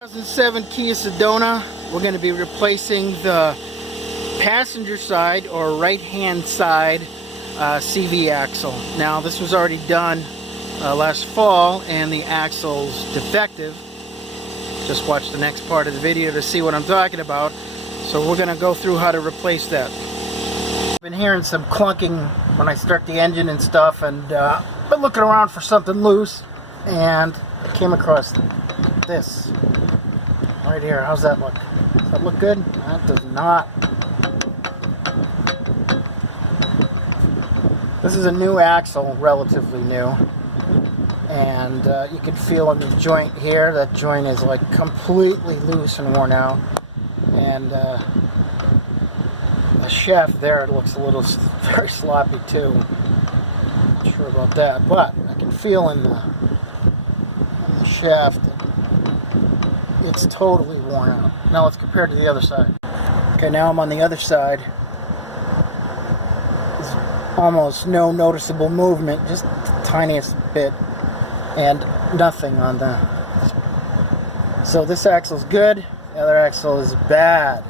2007 Kia Sedona. We're going to be replacing the passenger side or right hand side CV axle. Now this was already done last fall and the axle's defective. Just watch the next part of the video to see what I'm talking about. So we're going to go through how to replace that. I've been hearing some clunking when I start the engine and stuff, and been looking around for something loose, and I came across this right here. How's that look? Does that look good? That does not. This is a new axle, relatively new, and you can feel in the joint here, that joint is like completely loose and worn out, and the shaft there, it looks a little very sloppy too. Not sure about that, but I can feel in the shaft that it's totally worn out. Now let's compare to the other side. Okay, now I'm on the other side. There's almost no noticeable movement, just the tiniest bit, and nothing on the. So this axle's good, the other axle is bad.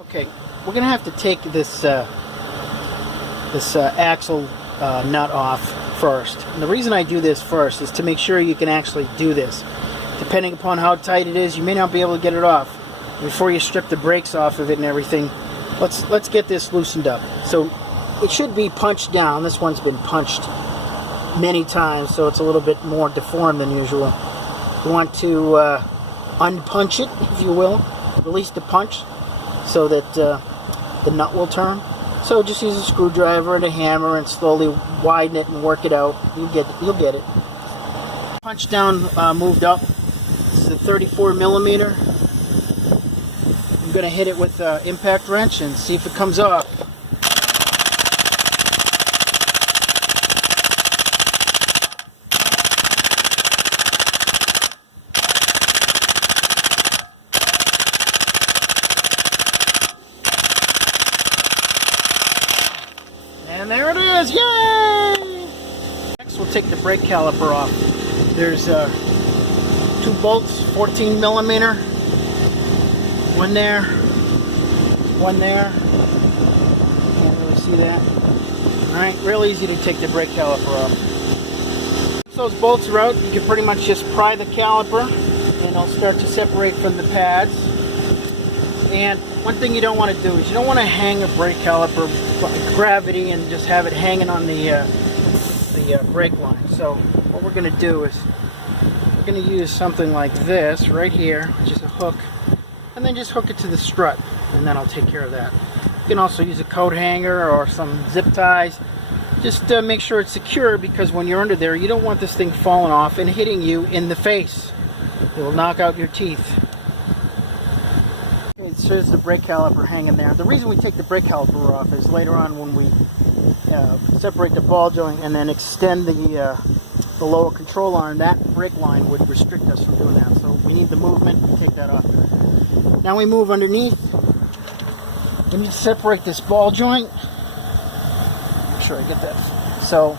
Okay, we're gonna have to take this axle nut off first. And the reason I do this first is to make sure you can actually do this. Depending upon how tight it is, you may not be able to get it off. Before you strip the brakes off of it and everything, let's get this loosened up. So it should be punched down. This one's been punched many times, so it's a little bit more deformed than usual. You want to unpunch it, if you will, release the punch so that the nut will turn. So just use a screwdriver and a hammer and slowly widen it and work it out. You'll get it. Punch down moved up. This is a 34 millimeter. I'm going to hit it with an impact wrench and see if it comes off. And there it is! Yay! Next we'll take the brake caliper off. There's two bolts, 14 millimeter. One there. One there. Can't really see that. Alright, real easy to take the brake caliper off. Once those bolts are out, you can pretty much just pry the caliper and it'll start to separate from the pads. And one thing you don't want to do is you don't want to hang a brake caliper by gravity and just have it hanging on the brake line. So what we're going to do is we're going to use something like this right here, just a hook, and then just hook it to the strut, and then I'll take care of that. You can also use a coat hanger or some zip ties. Just make sure it's secure, because when you're under there, you don't want this thing falling off and hitting you in the face. It will knock out your teeth. Okay, so there's the brake caliper hanging there. The reason we take the brake caliper off is later on when we separate the ball joint and then extend the lower control arm, that brake line would restrict us from doing that. So we need the movement, we take that off. Now we move underneath. We need to separate this ball joint. Make sure I get that. So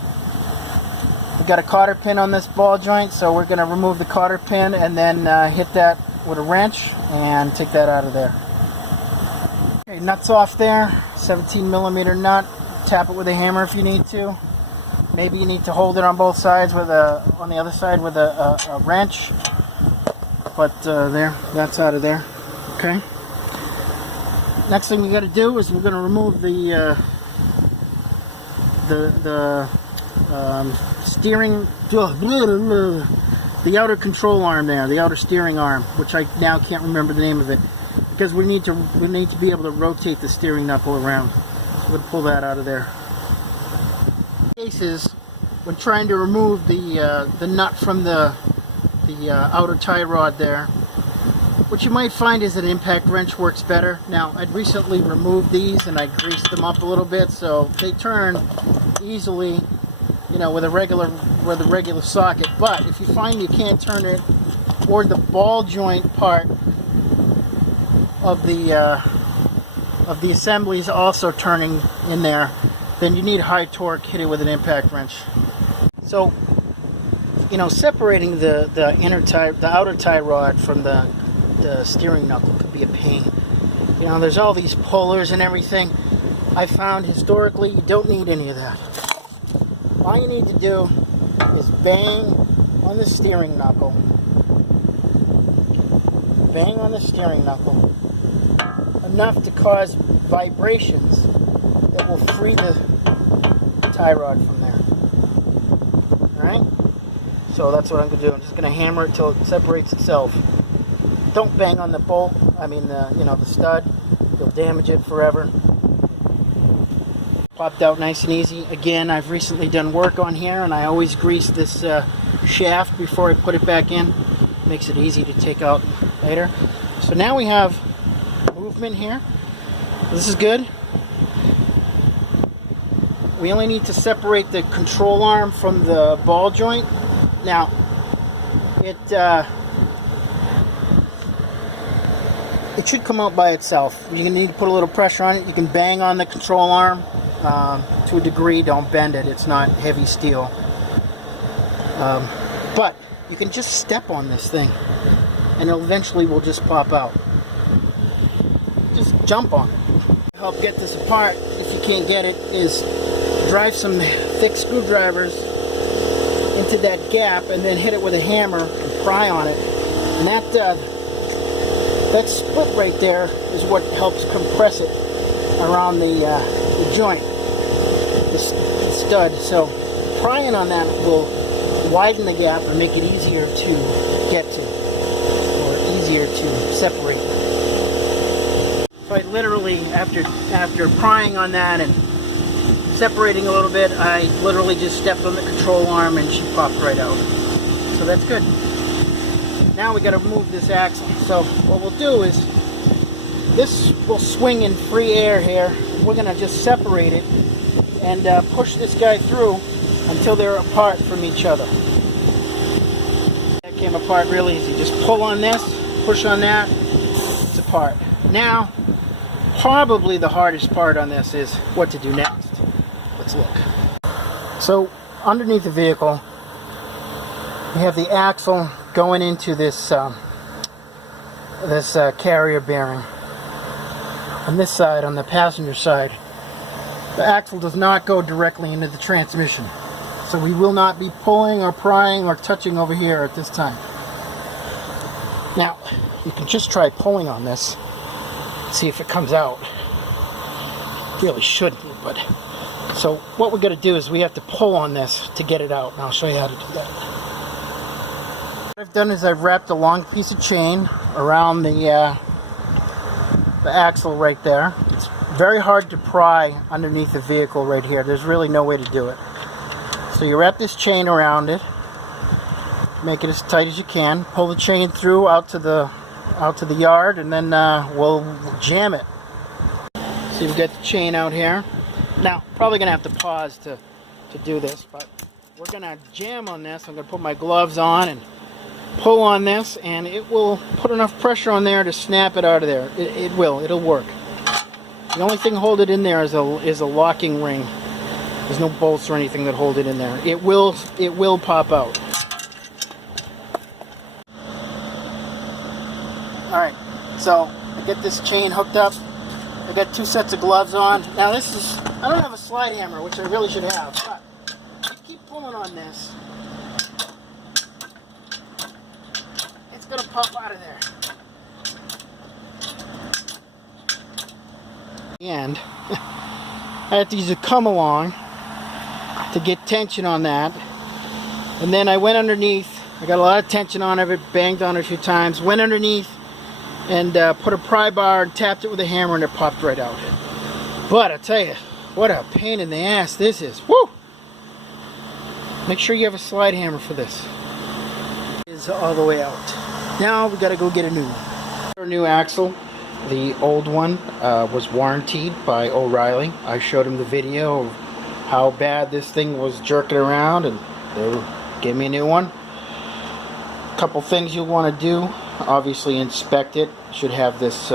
we've got a cotter pin on this ball joint, so we're going to remove the cotter pin and then hit that with a wrench and take that out of there. Okay, nuts off there, 17 millimeter nut. Tap it with a hammer if you need to. Maybe you need to hold it on both sides with on the other side with a wrench. But there, that's out of there. Okay. Next thing we got to do is we're going to remove the steering, the outer control arm there, the outer steering arm, which I now can't remember the name of it, because we need to be able to rotate the steering knuckle around. So we'll pull that out of there. Cases, when trying to remove the nut from the outer tie rod there, what you might find is that an impact wrench works better. Now, I'd recently removed these and I greased them up a little bit, so they turn easily, you know, with a regular socket. But if you find you can't turn it, or the ball joint part of the assembly is also turning in there, then you need high torque. Hit it with an impact wrench. So you know, separating the outer tie rod from the steering knuckle could be a pain. You know, there's all these pullers and everything. I found historically you don't need any of that. All you need to do is bang on the steering knuckle. Bang on the steering knuckle enough to cause vibrations that will free the tie rod from there. Alright? So that's what I'm going to do. I'm just going to hammer it till it separates itself. Don't bang on the bolt, the stud. You'll damage it forever. Popped out nice and easy. Again, I've recently done work on here, and I always grease this shaft before I put it back in. Makes it easy to take out later. So now we have movement here. This is good. We only need to separate the control arm from the ball joint. Now, it should come out by itself. You're going to need to put a little pressure on it. You can bang on the control arm to a degree. Don't bend it. It's not heavy steel. But you can just step on this thing and it eventually will just pop out. Just jump on it. To help get this apart, if you can't get it, is drive some thick screwdrivers into that gap and then hit it with a hammer and pry on it. And that split right there is what helps compress it around the joint, the stud. So prying on that will widen the gap and make it easier to get to, or easier to separate. So I literally, after prying on that and separating a little bit, I literally just stepped on the control arm and she popped right out. So that's good. Now we got to move this axle. So what we'll do is, this will swing in free air here. We're going to just separate it and push this guy through until they're apart from each other. That came apart real easy. Just pull on this, push on that, it's apart. Now, probably the hardest part on this is what to do next. Let's look. So, underneath the vehicle, we have the axle going into this carrier bearing. On this side, on the passenger side, the axle does not go directly into the transmission. So we will not be pulling or prying or touching over here at this time. Now, you can just try pulling on this, see if it comes out. Really shouldn't, but... So what we're going to do is we have to pull on this to get it out, and I'll show you how to do that. What I've done is I've wrapped a long piece of chain around the axle right there. It's very hard to pry underneath the vehicle right here. There's really no way to do it. So you wrap this chain around it, make it as tight as you can, pull the chain through out to the yard, and then we'll jam it. So you've got the chain out here. Now, probably going to have to pause to do this, but we're going to jam on this. I'm going to put my gloves on and pull on this, and it will put enough pressure on there to snap it out of there. It'll work. The only thing hold it in there is a locking ring. There's no bolts or anything that hold it in there. It will pop out. Alright, so I get this chain hooked up. I got 2 sets of gloves on. Now I don't have a slide hammer, which I really should have, but keep pulling on this. It's going to pop out of there. And I have to use a come along to get tension on that. And then I went underneath. I got a lot of tension on it, banged on it a few times, went underneath and put a pry bar and tapped it with a hammer, and it popped right out. But I tell you, what a pain in the ass this is. Woo! Make sure you have a slide hammer for this. It's all the way out. Now we got to go get a new one. Our new axle, the old one, was warranted by O'Reilly. I showed him the video of how bad this thing was jerking around, and they gave me a new one. Couple things you'll want to do: obviously inspect it. Should have this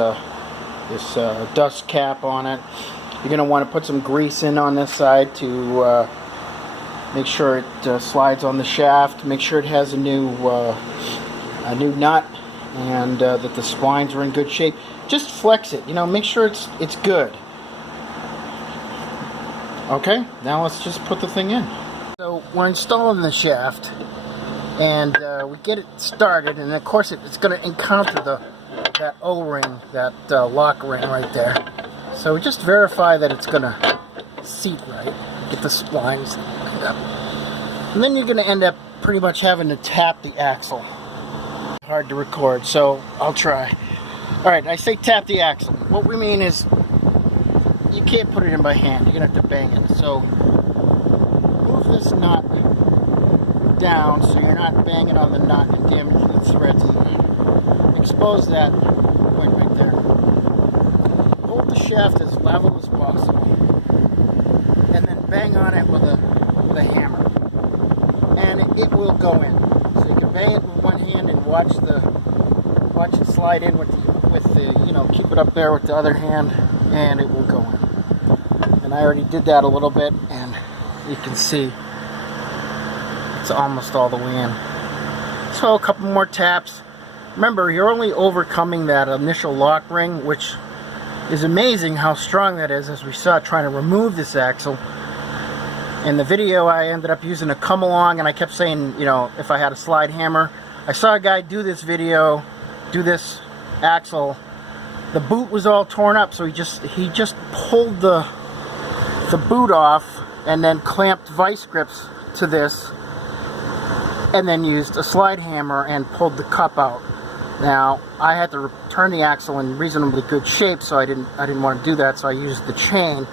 dust cap on it. You're going to want to put some grease in on this side to Make sure it slides on the shaft. Make sure it has a new nut, and that the splines are in good shape. Just flex it. You know, make sure it's good. Okay, now let's just put the thing in. So we're installing the shaft, and we get it started, and of course it's going to encounter that O-ring, that lock ring right there. So just verify that it's going to seat right. Get the splines. And then you're going to end up pretty much having to tap the axle. Hard to record, so I'll try. Alright, I say tap the axle. What we mean is you can't put it in by hand. You're going to have to bang it. So move this nut down so you're not banging on the nut and damaging the threads. Expose that point right there. Hold the shaft as level as possible, and then bang on it with a hammer, and it will go in. So you can bang it with one hand and watch it slide in with the you know, keep it up there with the other hand, and it will go in. And I already did that a little bit, and you can see it's almost all the way in. So a couple more taps. Remember, you're only overcoming that initial lock ring, which is amazing how strong that is, as we saw trying to remove this axle. In the video, I ended up using a come along, and I kept saying, you know, if I had a slide hammer. I saw a guy do this axle. The boot was all torn up, so he just pulled the boot off and then clamped vice grips to this, and then used a slide hammer and pulled the cup out. Now, I had to return the axle in reasonably good shape, so I didn't want to do that, so I used the chain.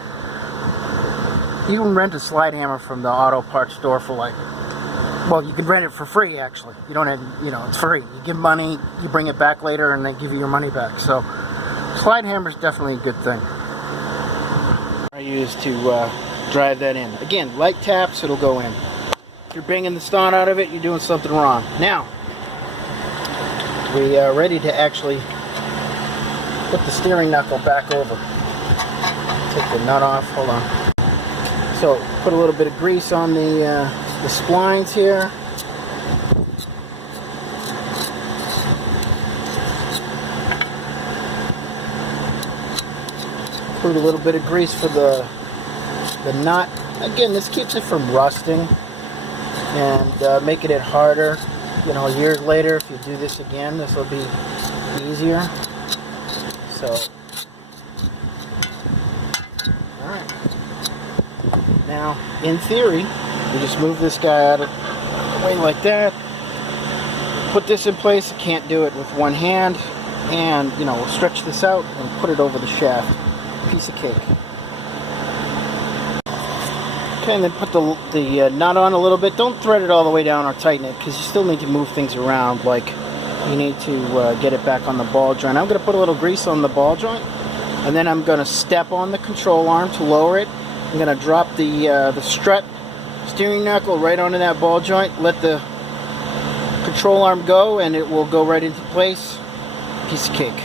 You can rent a slide hammer from the auto parts store for well, you can rent it for free, actually. You don't have, you know, it's free. You give money, you bring it back later, and they give you your money back. So, slide hammer is definitely a good thing. I use to drive that in. Again, light taps, it'll go in. If you're banging the snot out of it, you're doing something wrong. Now, we are ready to actually put the steering knuckle back over. Take the nut off, hold on. So, put a little bit of grease on the splines here. Put a little bit of grease for the nut. Again, this keeps it from rusting and making it harder. You know, years later, if you do this again, this will be easier. So, alright. Now, in theory, you just move this guy out of the way like that. Put this in place. You can't do it with one hand. And, you know, we'll stretch this out and put it over the shaft. Piece of cake. Okay, and then put the nut on a little bit. Don't thread it all the way down or tighten it, because you still need to move things around. Like, you need to get it back on the ball joint. I'm going to put a little grease on the ball joint, and then I'm going to step on the control arm to lower it. I'm going to drop the strut steering knuckle right onto that ball joint. Let the control arm go, and it will go right into place. Piece of cake.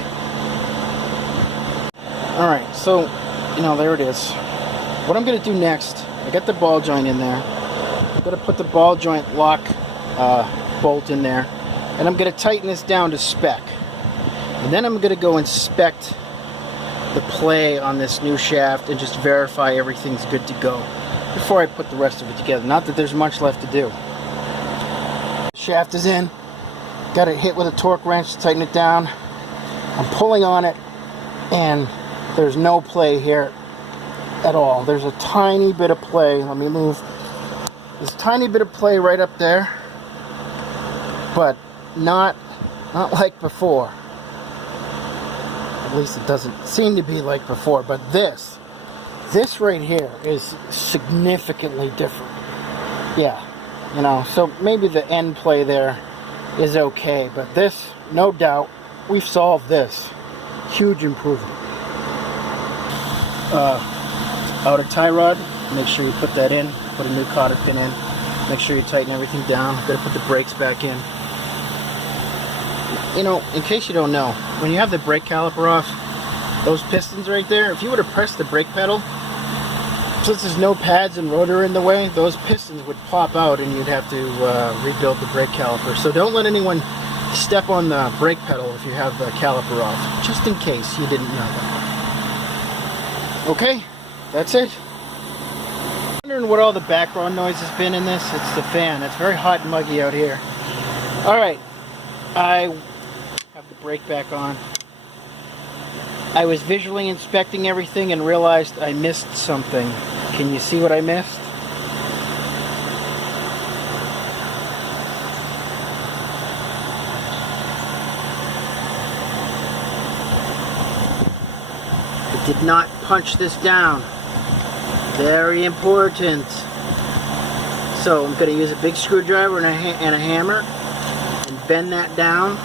Alright, so, you know, there it is. What I'm going to do next, I got the ball joint in there. I'm going to put the ball joint lock bolt in there, and I'm going to tighten this down to spec. And then I'm going to go inspect the play on this new shaft and just verify everything's good to go before I put the rest of it together. Not that there's much left to do. The shaft is in. Got it hit with a torque wrench to tighten it down. I'm pulling on it, and there's no play here at all. There's a tiny bit of play. Let me move. There's a tiny bit of play right up there, but not like before. At least it doesn't seem to be like before. But this right here is significantly different. Yeah, you know, so maybe the end play there is okay, but this, no doubt, we've solved this. Huge improvement. Outer tie rod, make sure you put that in. Put a new cotter pin in. Make sure you tighten everything down. Gotta put the brakes back in. You know, in case you don't know, when you have the brake caliper off, those pistons right there, if you were to press the brake pedal, Since there's no pads and rotor in the way, those pistons would pop out and you'd have to rebuild the brake caliper. So don't let anyone step on the brake pedal if you have the caliper off, just in case you didn't know that. Okay, that's it. Wondering what all the background noise has been in this? It's the fan. It's very hot and muggy out here. Alright, I have the brake back on. I was visually inspecting everything and realized I missed something. Can you see what I missed? I did not punch this down. Very important. So I'm going to use a big screwdriver and a hammer and bend that down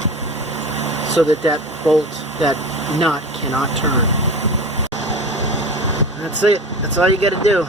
so that that bolt, that nut cannot turn. That's it. That's all you got to do.